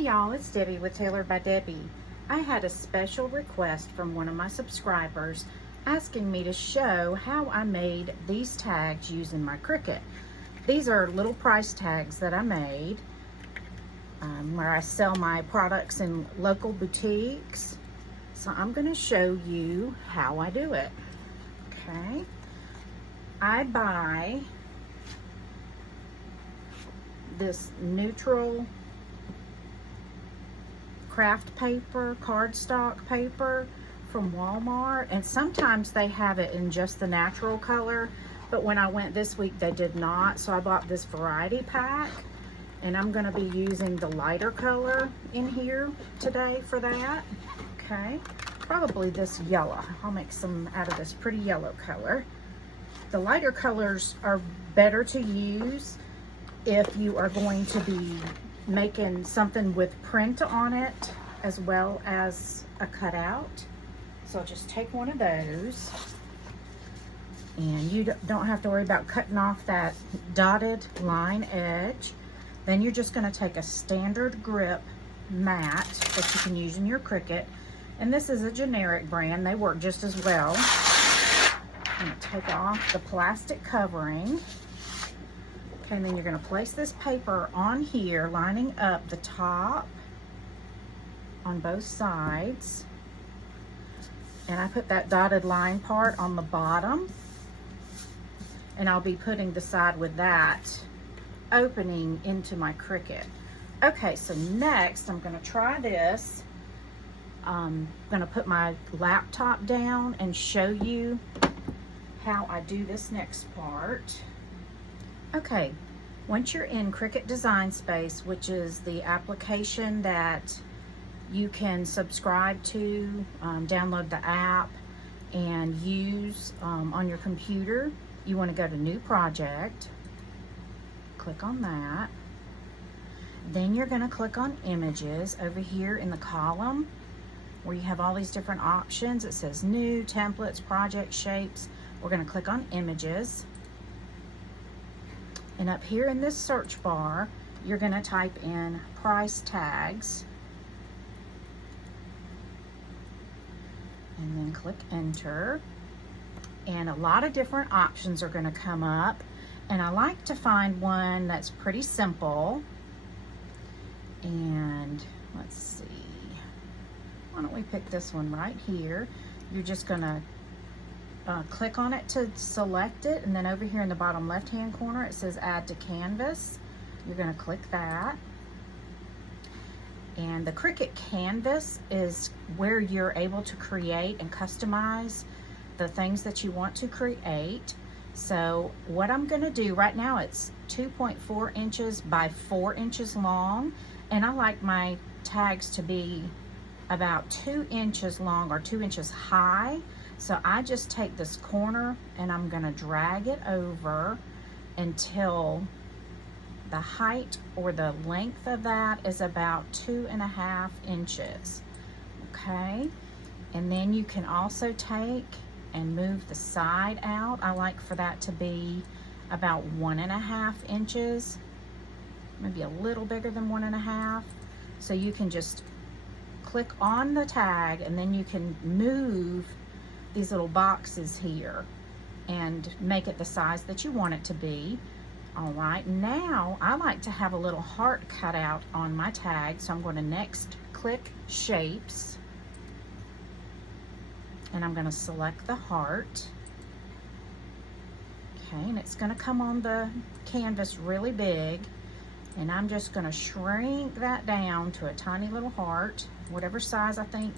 Hey y'all, it's Debbie with Tailored by Debbie. I had a special request from one of my subscribers asking me to show how I made these tags using my Cricut. These are little price tags that I made where I sell my products in local boutiques. So I'm going to show you how I do it. Okay. I buy this neutral craft paper, cardstock paper from Walmart, and sometimes they have it in just the natural color, but when I went this week they did not, so I bought this variety pack, and I'm going to be using the lighter color in here today for that. Okay, probably this yellow. I'll make some out of this pretty yellow color. The lighter colors are better to use if you are going to be making something with print on it as well as a cutout. So just take one of those, and you don't have to worry about cutting off that dotted line edge. Then you're just going to take a standard grip mat that you can use in your Cricut, and this is a generic brand. They work just as well. I'm going to take off the plastic covering. Okay, and then you're going to place this paper on here, lining up the top on both sides. And I put that dotted line part on the bottom. And I'll be putting the side with that opening into my Cricut. Okay, so next I'm going to try this. I'm going to put my laptop down and show you how I do this next part. Okay, once you're in Cricut Design Space, which is the application that you can subscribe to, download the app, and use on your computer, you want to go to New Project, click on that. Then you're going to click on Images over here in the column where you have all these different options. It says New, Templates, Project, Shapes. We're going to click on Images. And up here in this search bar, you're going to type in price tags. And then click enter. And a lot of different options are going to come up. And I like to find one that's pretty simple. And let's see. Why don't we pick this one right here? You're just going to click on it to select it, and then over here in the bottom left hand corner it says add to canvas. You're going to click that, and the Cricut canvas is where you're able to create and customize the things that you want to create. So what I'm going to do right now, it's 2.4 inches by 4 inches long, and I like my tags to be about 2 inches long or 2 inches high. So I just take this corner and I'm going to drag it over until the height or the length of that is about 2.5 inches. Okay, and then you can also take and move the side out. I like for that to be about 1.5 inches, maybe a little bigger than 1.5. So you can just click on the tag, and then you can move these little boxes here and make it the size that you want it to be. All right, now I like to have a little heart cut out on my tag, so I'm going to next click Shapes, and I'm going to select the heart. Okay, and it's going to come on the canvas really big, and I'm just going to shrink that down to a tiny little heart, whatever size I think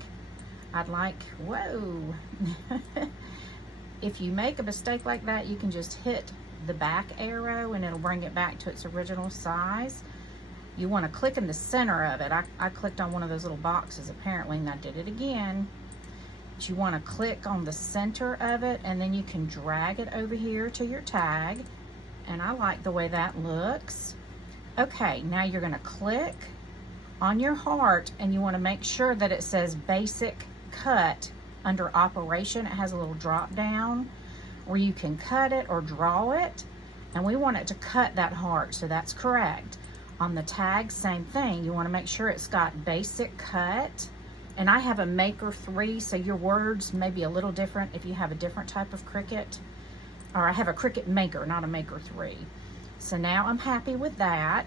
I'd like. Whoa. If you make a mistake like that, you can just hit the back arrow and it'll bring it back to its original size. You want to click in the center of it. I clicked on one of those little boxes apparently, and I did it again. But you want to click on the center of it, and then you can drag it over here to your tag, and I like the way that looks. Okay, now you're going to click on your heart, and you want to make sure that it says Basic Cut under Operation. It has a little drop down where you can cut it or draw it, and we want it to cut that heart, so that's correct. On the tag, same thing. You want to make sure it's got basic cut. And I have a Maker 3, so your words may be a little different if you have a different type of Cricut. Or I have a Cricut Maker, not a Maker 3. So now I'm happy with that.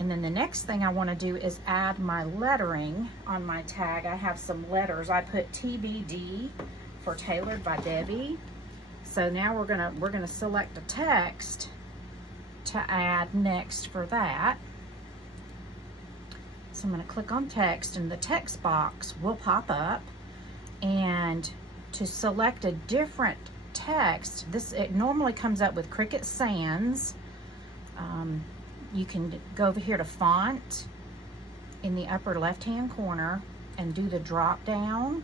And then the next thing I want to do is add my lettering on my tag. I have some letters. I put TBD for Tailored by Debbie. So now we're gonna select a text to add next for that. So I'm going to click on text, and the text box will pop up. And to select a different text, it normally comes up with Cricut Sans. You can go over here to font in the upper left hand corner and do the drop down.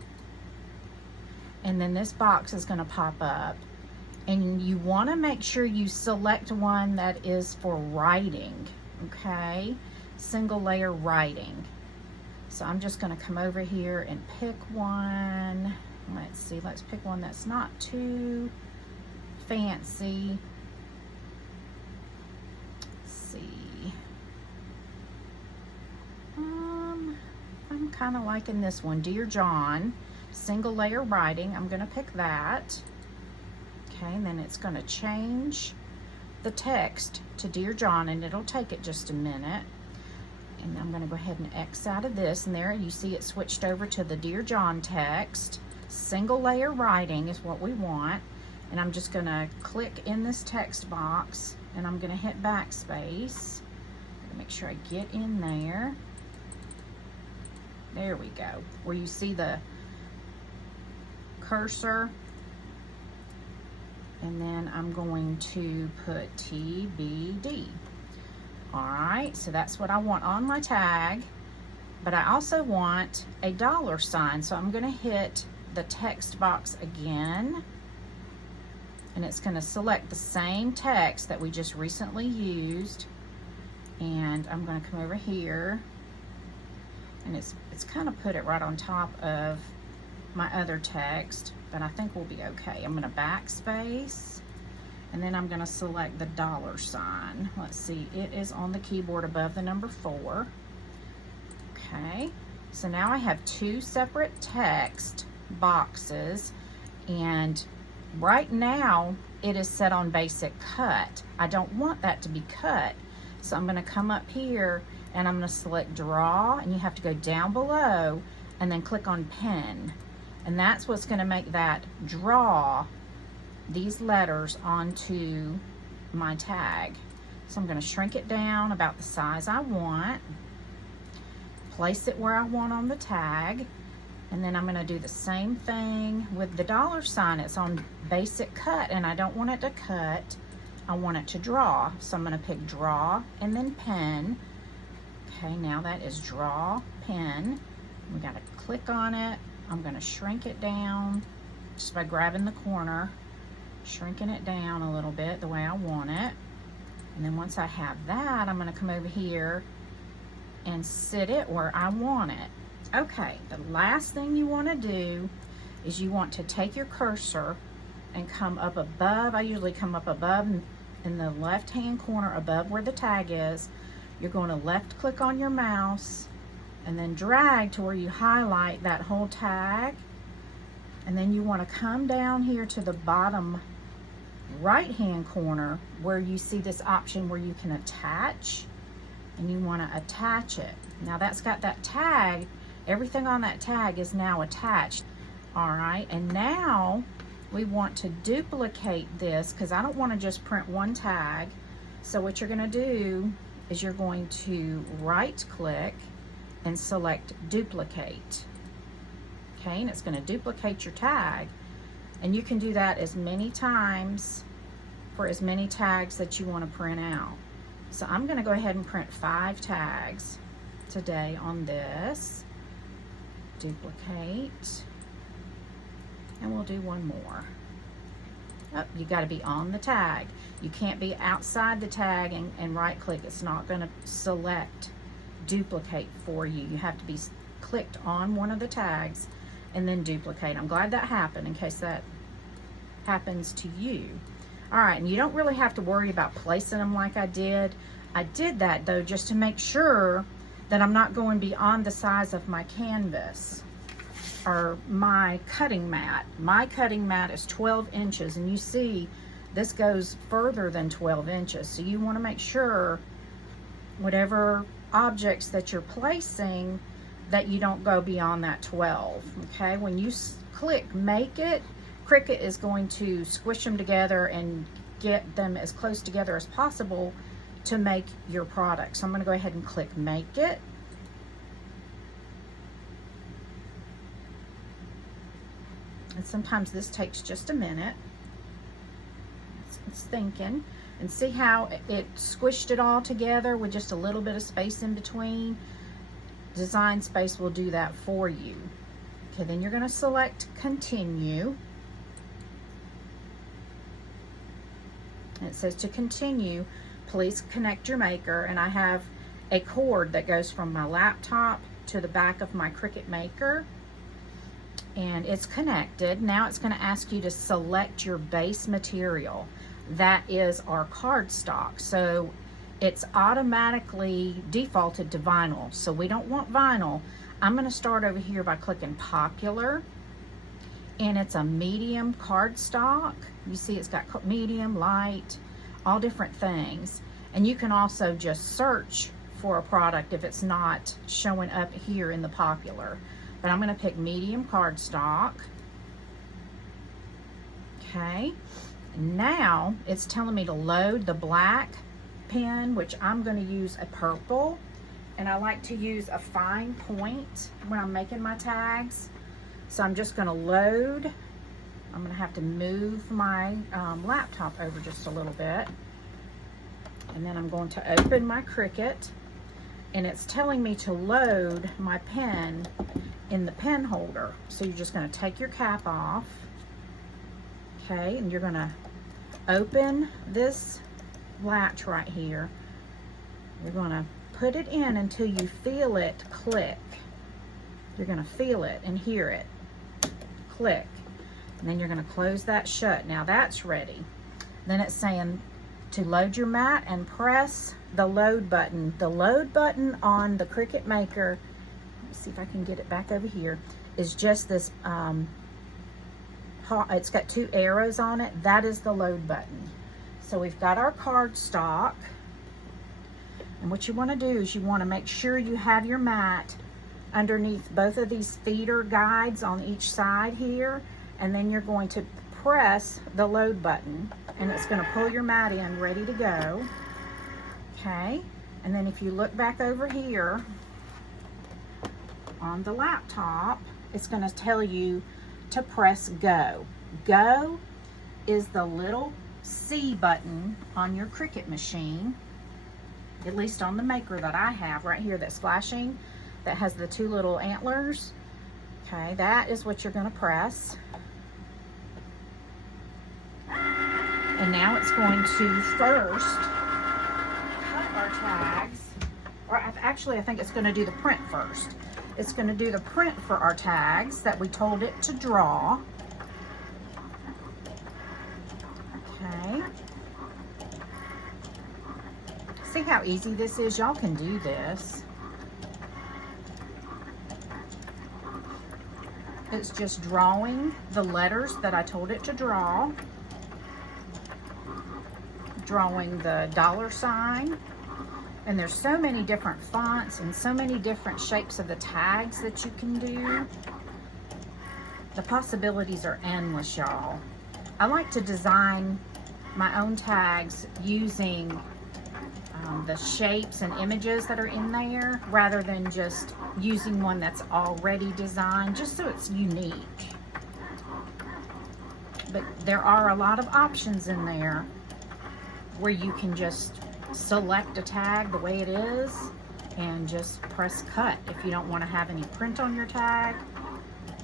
And then this box is going to pop up. And you want to make sure you select one that is for writing, okay? Single layer writing. So I'm just going to come over here and pick one. Let's see, let's pick one that's not too fancy. Let's see. I'm kind of liking this one, Dear John, single layer writing. I'm going to pick that. Okay, and then it's going to change the text to Dear John, and it'll take it just a minute. And I'm going to go ahead and X out of this, and there you see it switched over to the Dear John text. Single layer writing is what we want. And I'm just going to click in this text box, and I'm going to hit backspace. Make sure I get in there. There we go. Where you see the cursor. And then I'm going to put TBD. Alright, so that's what I want on my tag, but I also want a $sign, so I'm going to hit the text box again, and it's going to select the same text that we just recently used, and I'm going to come over here, and it's kind of put it right on top of my other text, but I think we'll be okay. I'm going to backspace. And then I'm going to select the $sign. Let's see, it is on the keyboard above the number 4. Okay, so now I have 2 separate text boxes, and right now it is set on basic cut. I don't want that to be cut, so I'm going to come up here and I'm going to select draw, and you have to go down below and then click on pen, and that's what's going to make that draw these letters onto my tag. So I'm going to shrink it down about the size I want, place it where I want on the tag, and then I'm going to do the same thing with the $sign. It's on basic cut, and I don't want it to cut, I want it to draw. So I'm going to pick draw and then pen. Okay, now that is draw, pen. We got to click on it. I'm going to shrink it down just by grabbing the corner, shrinking it down a little bit the way I want it. And then once I have that, I'm going to come over here and sit it where I want it. Okay, the last thing you want to do is you want to take your cursor and come up above. I usually come up above in the left hand corner above where the tag is. You're going to left click on your mouse and then drag to where you highlight that whole tag. And then you want to come down here to the bottom right hand corner where you see this option where you can attach, and you want to attach it. Now that's got that tag, everything on that tag is now attached. Alright, and now we want to duplicate this because I don't want to just print one tag. So what you're going to do is you're going to right click and select duplicate. Okay, and it's going to duplicate your tag. And you can do that as many times for as many tags that you want to print out. So I'm going to go ahead and print 5 tags today on this. Duplicate. And we'll do one more. Oh, you got to be on the tag. You can't be outside the tag and right click. It's not going to select duplicate for you. You have to be clicked on one of the tags and then duplicate. I'm glad that happened in case that happens to you. All right, and you don't really have to worry about placing them like I did. I did that though just to make sure that I'm not going beyond the size of my canvas or my cutting mat. My cutting mat is 12 inches, and you see this goes further than 12 inches. So you want to make sure whatever objects that you're placing that you don't go beyond that 12. Okay, when you click make it, Cricut is going to squish them together and get them as close together as possible to make your product. So I'm going to go ahead and click make it. And sometimes this takes just a minute. It's thinking. And see how it squished it all together with just a little bit of space in between? Design Space will do that for you. Okay, then you're going to select continue. And it says to continue, please connect your maker. And I have a cord that goes from my laptop to the back of my Cricut Maker. And it's connected. Now it's going to ask you to select your base material. That is our cardstock. So it's automatically defaulted to vinyl. So we don't want vinyl. I'm going to start over here by clicking popular. And it's a medium cardstock. You see it's got medium, light, all different things. And you can also just search for a product if it's not showing up here in the popular. But I'm going to pick medium cardstock. Okay. Now it's telling me to load the black pen, which I'm going to use a purple. And I like to use a fine point when I'm making my tags. So I'm just going to load. I'm going to have to move my laptop over just a little bit. And then I'm going to open my Cricut. And it's telling me to load my pen in the pen holder. So you're just going to take your cap off. Okay, and you're going to open this latch right here. You're going to put it in until you feel it click. You're going to feel it and hear it click. And then you're going to close that shut. Now that's ready. Then it's saying to load your mat and press the load button. The load button on the Cricut Maker, let's see if I can get it back over here, is just this, it's got two arrows on it. That is the load button. So we've got our cardstock. And what you want to do is you want to make sure you have your mat underneath both of these feeder guides on each side here. And then you're going to press the load button and it's going to pull your mat in ready to go. Okay. And then if you look back over here on the laptop, it's going to tell you to press go. Go is the little C button on your Cricut machine, at least on the Maker that I have right here that's flashing, that has the two little antlers. Okay, that is what you're going to press. And now it's going to first cut our tags, or actually I think it's going to do the print first. It's going to do the print for our tags that we told it to draw. Okay. See how easy this is? Y'all can do this. It's just drawing the letters that I told it to draw. Drawing the $sign. And there's so many different fonts and so many different shapes of the tags that you can do. The possibilities are endless, y'all. I like to design my own tags using the shapes and images that are in there rather than just using one that's already designed, just so it's unique. But there are a lot of options in there where you can just select a tag the way it is and just press cut if you don't want to have any print on your tag.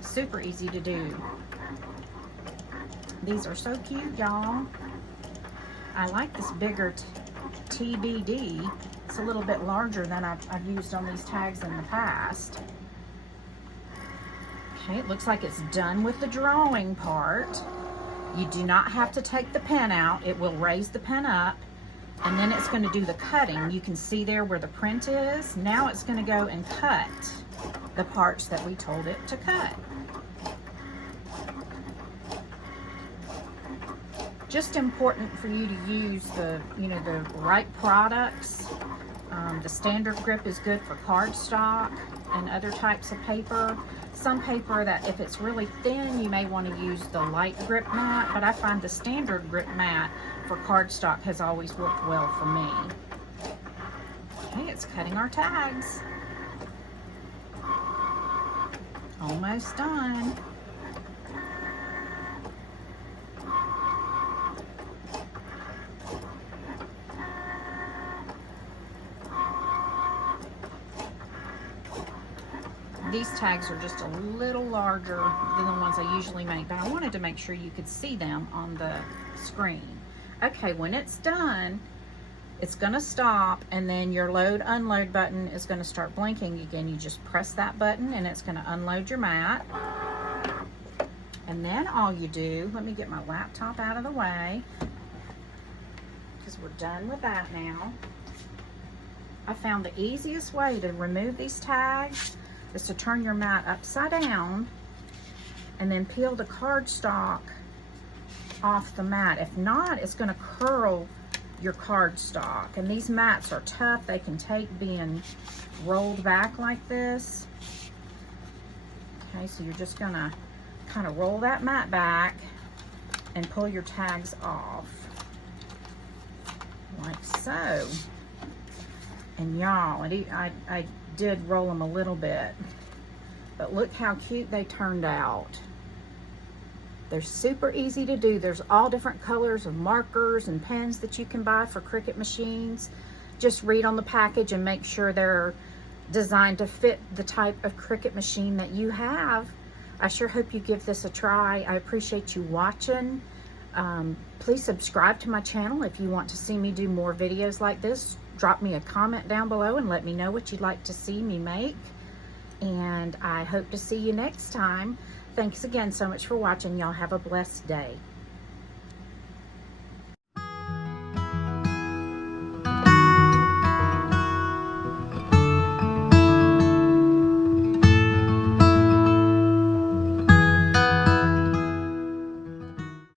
Super easy to do. These are so cute, y'all. I like this bigger TBD. It's a little bit larger than I've used on these tags in the past. Okay, it looks like it's done with the drawing part. You do not have to take the pen out. It will raise the pen up. And then it's going to do the cutting. You can see there where the print is. Now it's going to go and cut the parts that we told it to cut. Just important for you to use the right products. The standard grip is good for cardstock and other types of paper. Some paper that if it's really thin, you may want to use the light grip mat, but I find the standard grip mat for cardstock has always worked well for me. Okay, it's cutting our tags. Almost done. These tags are just a little larger than the ones I usually make, but I wanted to make sure you could see them on the screen. Okay, when it's done, it's gonna stop, and then your load unload button is gonna start blinking again. You just press that button and it's gonna unload your mat. And then all you do, let me get my laptop out of the way, because we're done with that now. I found the easiest way to remove these tags is to turn your mat upside down and then peel the cardstock off the mat. If not, it's going to curl your cardstock. And these mats are tough. They can take being rolled back like this. Okay, so you're just going to kind of roll that mat back and pull your tags off like so. And y'all, I did roll them a little bit, but look how cute they turned out. They're super easy to do. There's all different colors of markers and pens that you can buy for Cricut machines. Just read on the package and make sure they're designed to fit the type of Cricut machine that you have. I sure hope you give this a try. I appreciate you watching. Please subscribe to my channel if you want to see me do more videos like this. Drop me a comment down below and let me know what you'd like to see me make. And I hope to see you next time. Thanks again so much for watching. Y'all have a blessed day.